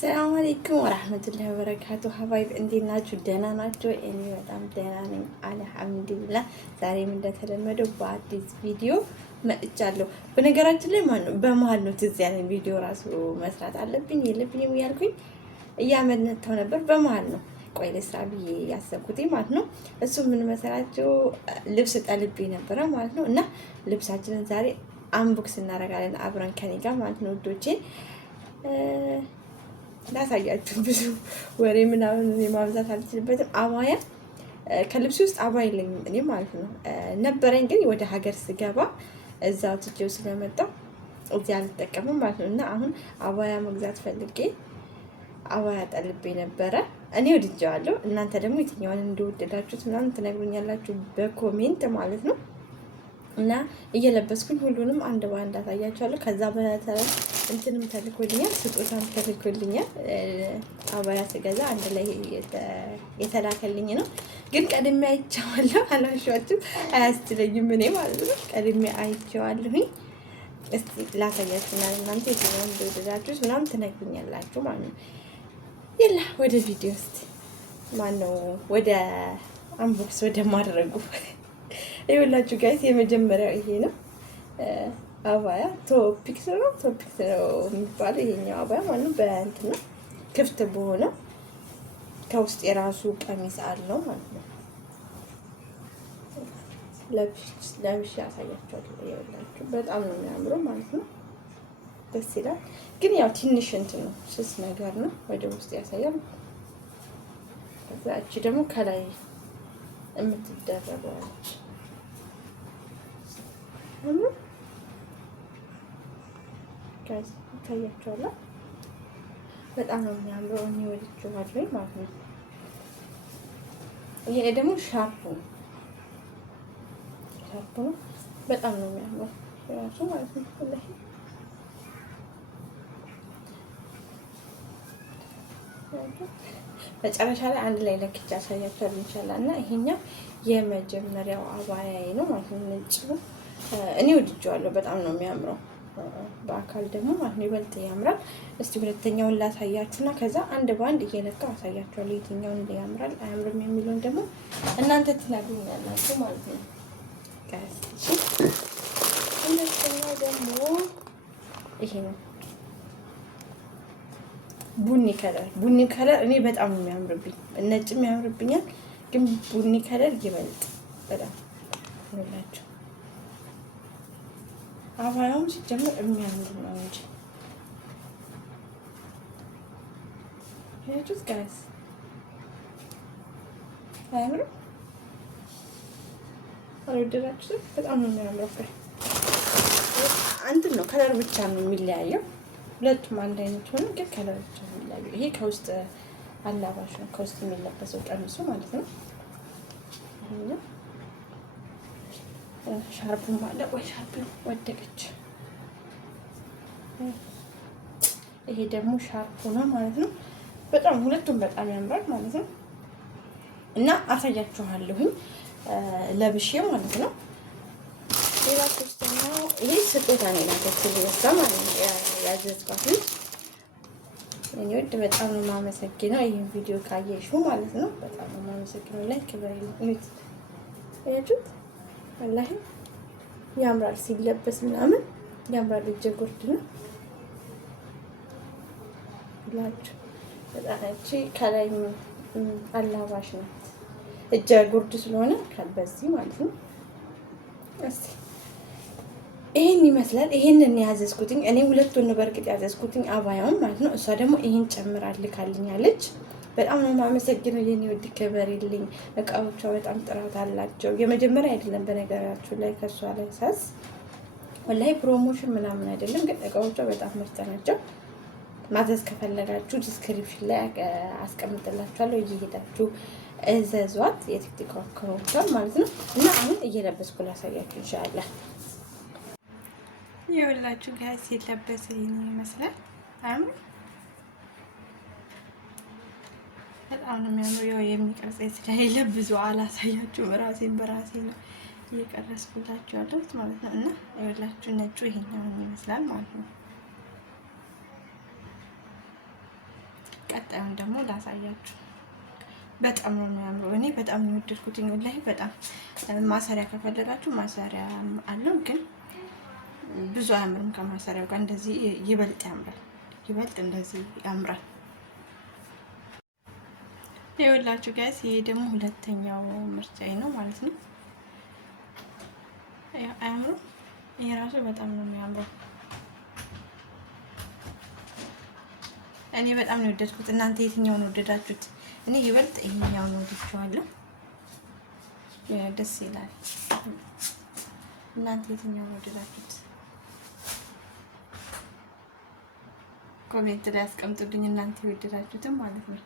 ሰላም አለይኩም ወራህመቱላሂ ወበረካቱሁ። ሀባይብ እንዴት ናችሁ? ደህና ናችሁ? እኔ በጣም ደህና ነኝ አልሐምዱሊላህ። ዛሬም እንደተለመደው በአዲስ ቪዲዮ መጥቻለሁ። በነገራችን ላይ በመሀል ነው ትዝ ያለኝ ቪዲዮ ራሱ መስራት አለብኝ የለብኝም እያልኩኝ እያመነታው ነበር። በመሀል ነው ቆይ ልስራ ብዬ ያሰብኩት ማለት ነው። እሱ ምን መሰላችሁ? ልብስ ጠልቤ ነበረ ማለት ነው። እና ልብሳችንን ዛሬ አንቦክስ እናደርጋለን አብረን ከኔ ጋር ማለት ነው ውዶቼ። ላሳያችሁ ብዙ ወሬ ምናምን የማብዛት አልችልበትም። አባያ ከልብስ ውስጥ አባያ የለኝም እኔ ማለት ነው። ነበረኝ ግን ወደ ሀገር ስገባ እዛው ትቼው ስለመጣሁ እዚህ አልጠቀምም ማለት ነው። እና አሁን አባያ መግዛት ፈልጌ አባያ ጠልቤ ነበረ። እኔ ወድጄዋለሁ። እናንተ ደግሞ የትኛውን እንደወደዳችሁት ምናምን ትነግሩኛላችሁ በኮሜንት ማለት ነው። እና እየለበስኩኝ ሁሉንም አንድ በአንድ አሳያችኋለሁ። ከዛ በተረፈ እንትንም ተልኮልኛል፣ ስጦታም ተልኮልኛል። አባያ ስገዛ አንድ ላይ የተላከልኝ ነው። ግን ቀድሜ አይቼዋለሁ፣ አላሸዋችሁም፣ አያስችለኝም እኔ ማለት ነው። ቀድሜ አይቼዋለሁኝ። እስቲ ላሳያችሁና እናንተ የትኛውን እንደወደዳችሁት ምናምን ትነግሩኛላችሁ ማለት ነው። የላ ወደ ቪዲዮ እስቲ ማነው ወደ አንቦክስ ወደ ማድረጉ ይኸውላችሁ ጋይስ፣ የመጀመሪያው ይሄ ነው። አባያ ቶፒክስ ነው የሚባለው ይሄኛው አባያ ማለት ነው። በእንትን ነው ክፍት በሆነ ከውስጥ የራሱ ቀሚስ አለው ማለት ነው። ለብሼ አሳያችኋለሁ። ይኸውላችሁ በጣም ነው የሚያምረው ማለት ነው። ደስ ይላል። ግን ያው ትንሽ እንትን ነው፣ ስስ ነገር ነው። ወደ ውስጥ ያሳያል። ከዛ እቺ ደግሞ ከላይ የምትደረገዋለች ይታያቸዋል። በጣም ነው የሚያምረው። እኔ ወድጄዋለሁ ማለት ነው። ይሄ ደግሞ ሻርፕ ነው በጣም ነው የሚያምረው ራሱ ማለት ነው። ወላሂ መጨረሻ ላይ አንድ ላይ ለክቼ አሳያችኋለሁ ኢንሻአላህ። እና ይሄኛው የመጀመሪያው አባያዬ ነው ማለት ነው። ነጭ ነው። እኔ ወድጄዋለሁ። በጣም ነው የሚያምረው። በአካል ደግሞ ማለት ነው ይበልጥ ያምራል። እስቲ ሁለተኛውን ላሳያችሁና ከዛ አንድ በአንድ እየለካ አሳያችኋለሁ የትኛውን ያምራል አያምርም የሚለውን ደግሞ እናንተ ትነግሩኛላችሁ ማለት ነው። ሁለተኛው ደግሞ ይሄ ነው። ቡኒ ከለር እኔ በጣም ነው የሚያምርብኝ። ነጭም ያምርብኛል፣ ግን ቡኒ ከለር ይበልጥ በጣም ይላችሁ። አባያውም ሲጀምር የሚያምር ነው እንጂ ያችሁት ጋይስ አያምርም? አልወደዳችሁትም? በጣም ነው የሚያምረው። አንድ ነው ከለር ብቻ ነው የሚለያየው። ሁለቱም አንድ አይነት ሆነ፣ ግን ከለር ብቻ ነው የሚለያየው። ይሄ ከውስጥ አላባሽ ነው፣ ከውስጥ የሚለበሰው ቀሚሱ ማለት ነው። ሻርፕም አለ። ወይ ሻርፕ ወደቀች። ይሄ ደግሞ ሻርፕ ነው ማለት ነው። በጣም ሁለቱም በጣም ያምራል ማለት ነው። እና አሳያችኋለሁኝ ለብሼ ማለት ነው። ሌላ ሶስተኛው ይሄ ስጦታ ነው ያደረኩት ወጣ ማለት ነው። ያዘዝኳት እኔ ወድ በጣም ነው የማመሰግነው። ይሄን ቪዲዮ ካየሽው ማለት ነው በጣም ነው የማመሰግነው። ላይ ክብር ይሁት ያችሁት ወላሂ ያምራል። ሲለበስ ምናምን ያምራል። እጀ ጉርድ ነው ብላችሁ በጣም እቺ ከላይ አላባሽ ናት። እጀ ጉርድ ስለሆነ ከበዚህ ማለት ነው። እስቲ ይሄን ይመስላል። ይሄንን ያዘዝኩትኝ እኔ ሁለቱን ነው በርግጥ ያዘዝኩትኝ አባያውን ማለት ነው። እሷ ደግሞ ይሄን ጨምራ ልካልኛለች። በጣም ነው የማመሰግነው። የኔ ውድ ክበሪልኝ። እቃዎቿ በጣም ጥራት አላቸው። የመጀመሪያ አይደለም በነገራችሁ ላይ ከሷ ላይ ሳዝ ወላሂ ፕሮሞሽን ምናምን አይደለም፣ ግን እቃዎቿ በጣም ምርጥ ናቸው። ማዘዝ ከፈለጋችሁ ዲስክሪፕሽን ላይ አስቀምጥላችኋለሁ። እየሄዳችሁ እዘዟት። የቲክቶክ አካውንቷ ማለት ነው። እና አሁን እየለበስኩ ላሳያችሁ ኢንሻአላህ። ይኸውላችሁ ጋር ሲለበስ ይሄን ይመስላል። አሁን በጣም ነው የሚያምረው። ያው የሚቀርጸኝ ስለሌለ ብዙ አላሳያችሁም። ራሴን በራሴ ነው እየቀረስኩላችሁ ያለሁት ማለት ነው። እና ይኸውላችሁ ነጩ ይሄኛውን ይመስላል ማለት ነው። ቀጣዩን ደግሞ ላሳያችሁ። በጣም ነው የሚያምረው። እኔ በጣም ነው የወደድኩት። ወላሂ በጣም ማሰሪያ ከፈለጋችሁ ማሰሪያ አለው፣ ግን ብዙ አያምርም ከማሰሪያው ጋር። እንደዚህ ይበልጥ ያምራል። ይበልጥ እንደዚህ ያምራል። ይኸውላችሁ ጋይስ፣ ይሄ ደግሞ ሁለተኛው ምርጫዬ ነው ማለት ነው። አያምሩ? ይሄ ራሱ በጣም ነው የሚያምረው። እኔ በጣም ነው የወደድኩት። እናንተ የትኛውን ወደዳችሁት? እኔ ይበልጥ ይሄኛውን ወድጄዋለሁ። ደስ ይላል። እናንተ የትኛውን ወደዳችሁት? ኮሜንት ላይ አስቀምጡልኝ፣ እናንተ የወደዳችሁትም ማለት ነው።